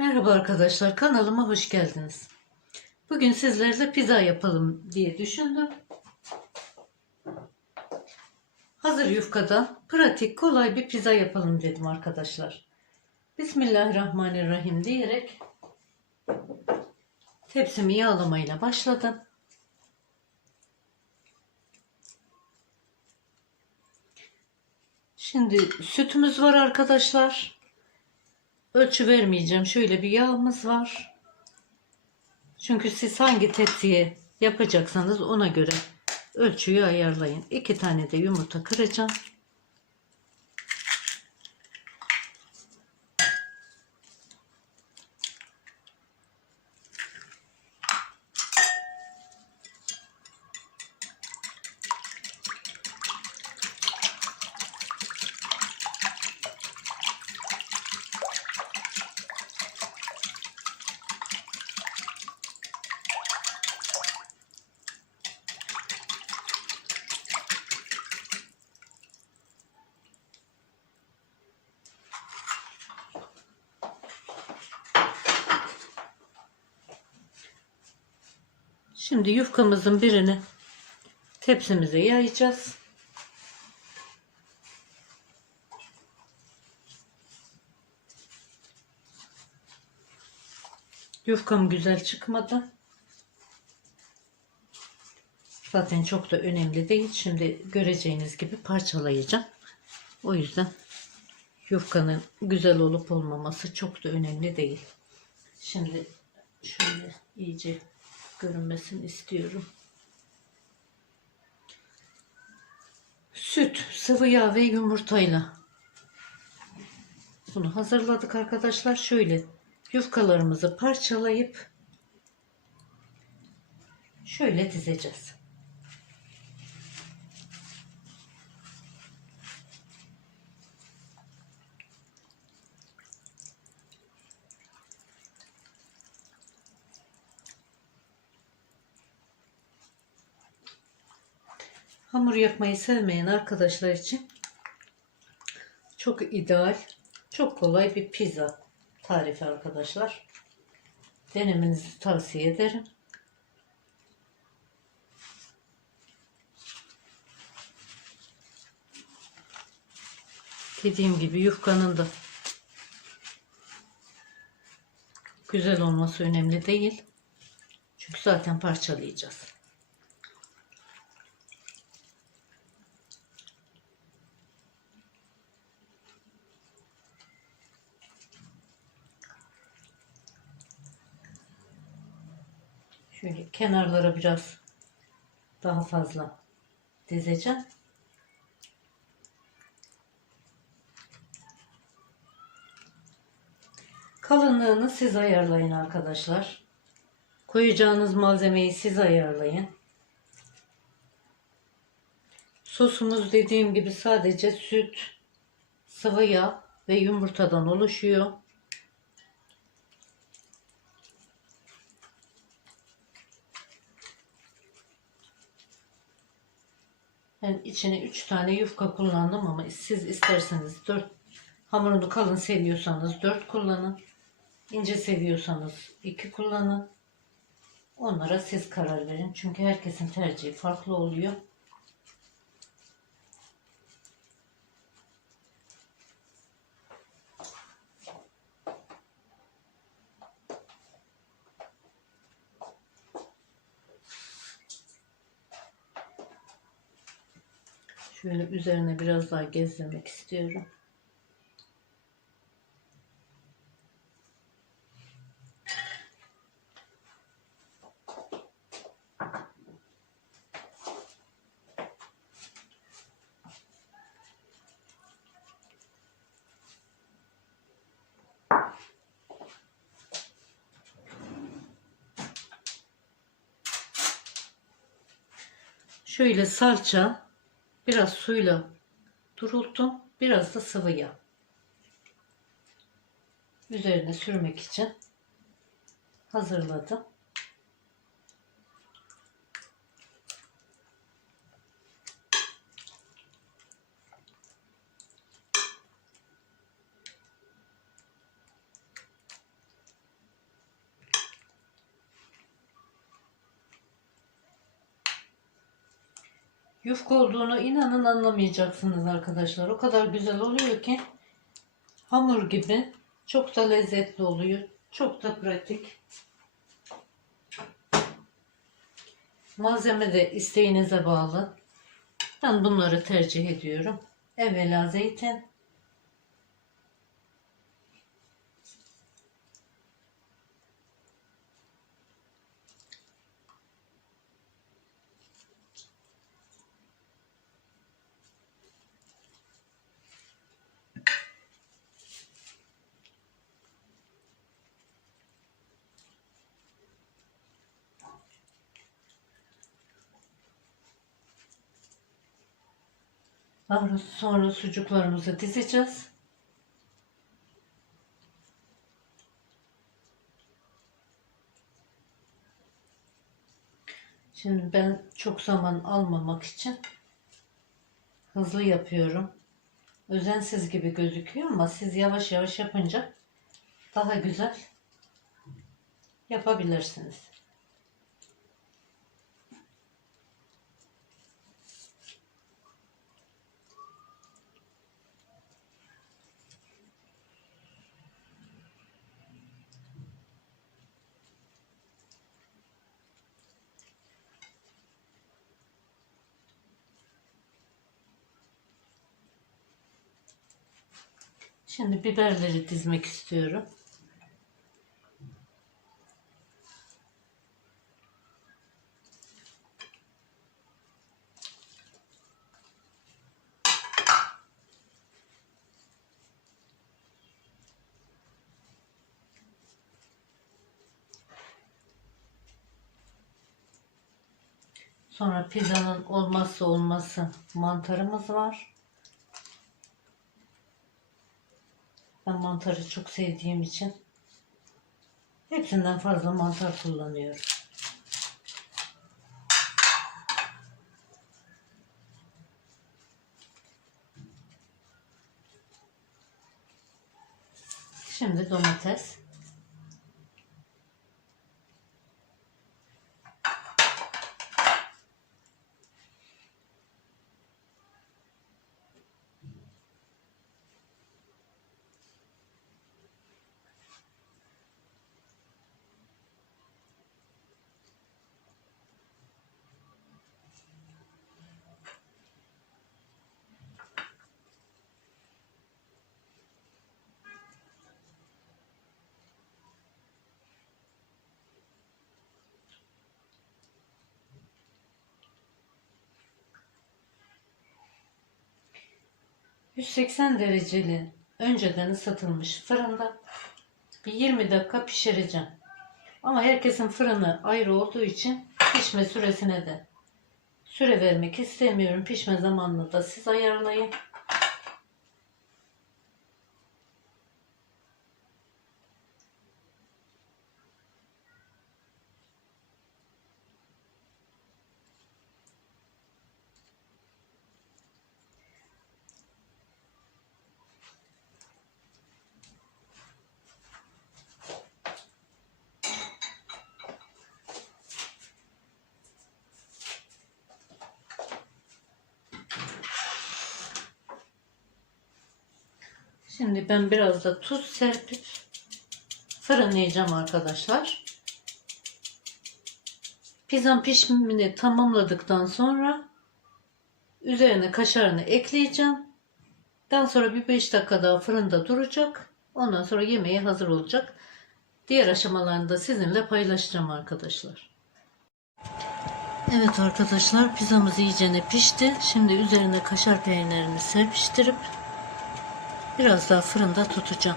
Merhaba arkadaşlar, kanalıma hoş geldiniz. Bugün sizlerle pizza yapalım diye düşündüm. Hazır yufkadan pratik, kolay bir pizza yapalım dedim arkadaşlar. Bismillahirrahmanirrahim diyerek tepsimi yağlamayla başladım. Şimdi sütümüz var arkadaşlar. Ölçü vermeyeceğim. Şöyle bir yağımız var. Çünkü siz hangi tepsiye yapacaksanız ona göre ölçüyü ayarlayın. İki tane de yumurta kıracağım. Şimdi yufkamızın birini tepsimize yayacağız. Yufkam güzel çıkmadı. Zaten çok da önemli değil. Şimdi göreceğiniz gibi parçalayacağım. O yüzden yufkanın güzel olup olmaması çok da önemli değil. Şimdi şöyle iyice görünmesini istiyorum. Süt, sıvı yağ ve yumurtayla bunu hazırladık arkadaşlar. Şöyle yufkalarımızı parçalayıp şöyle dizeceğiz. Hamur yapmayı sevmeyen arkadaşlar için çok ideal, çok kolay bir pizza tarifi arkadaşlar. Denemenizi tavsiye ederim. Dediğim gibi yufkanın da güzel olması önemli değil. Çünkü zaten parçalayacağız. Şöyle kenarlara biraz daha fazla dizeceğim. Kalınlığını siz ayarlayın arkadaşlar. Koyacağınız malzemeyi siz ayarlayın. Sosumuz dediğim gibi sadece süt, sıvı yağ ve yumurtadan oluşuyor. Ben içine 3 tane yufka kullandım ama siz isterseniz 4 hamurunu kalın seviyorsanız 4 kullanın. İnce seviyorsanız 2 kullanın. Onlara siz karar verin. Çünkü herkesin tercihi farklı oluyor. Şöyle üzerine biraz daha gezdirmek istiyorum. Şöyle salça Biraz suyla durulttum. Biraz da sıvı yağ. Üzerine sürmek için hazırladım. Yufka olduğunu inanın anlamayacaksınız arkadaşlar. O kadar güzel oluyor ki hamur gibi çok da lezzetli oluyor. Çok da pratik. Malzeme de isteğinize bağlı. Ben bunları tercih ediyorum. Evvela zeytin. Sonra sucuklarımızı dizeceğiz. Şimdi ben çok zaman almamak için hızlı yapıyorum. Özensiz gibi gözüküyor ama siz yavaş yavaş yapınca daha güzel yapabilirsiniz. Şimdi biberleri dizmek istiyorum. Sonra pizzanın olmazsa olmazı mantarımız var. Ben mantarı çok sevdiğim için hepsinden fazla mantar kullanıyorum. Şimdi domates. ...180 dereceli önceden ısıtılmış fırında bir 20 dakika pişireceğim. Ama herkesin fırını ayrı olduğu için pişme süresine de süre vermek istemiyorum. Pişme zamanını da siz ayarlayın. Şimdi ben biraz da tuz serpip fırınlayacağım arkadaşlar. Pizzam pişimini tamamladıktan sonra üzerine kaşarını ekleyeceğim. Daha sonra bir 5 dakika daha fırında duracak. Ondan sonra yemeği hazır olacak. Diğer aşamalarını da sizinle paylaşacağım arkadaşlar. Evet arkadaşlar pizzamız iyicene pişti. Şimdi üzerine kaşar peynirini serpiştirip biraz daha fırında tutacağım.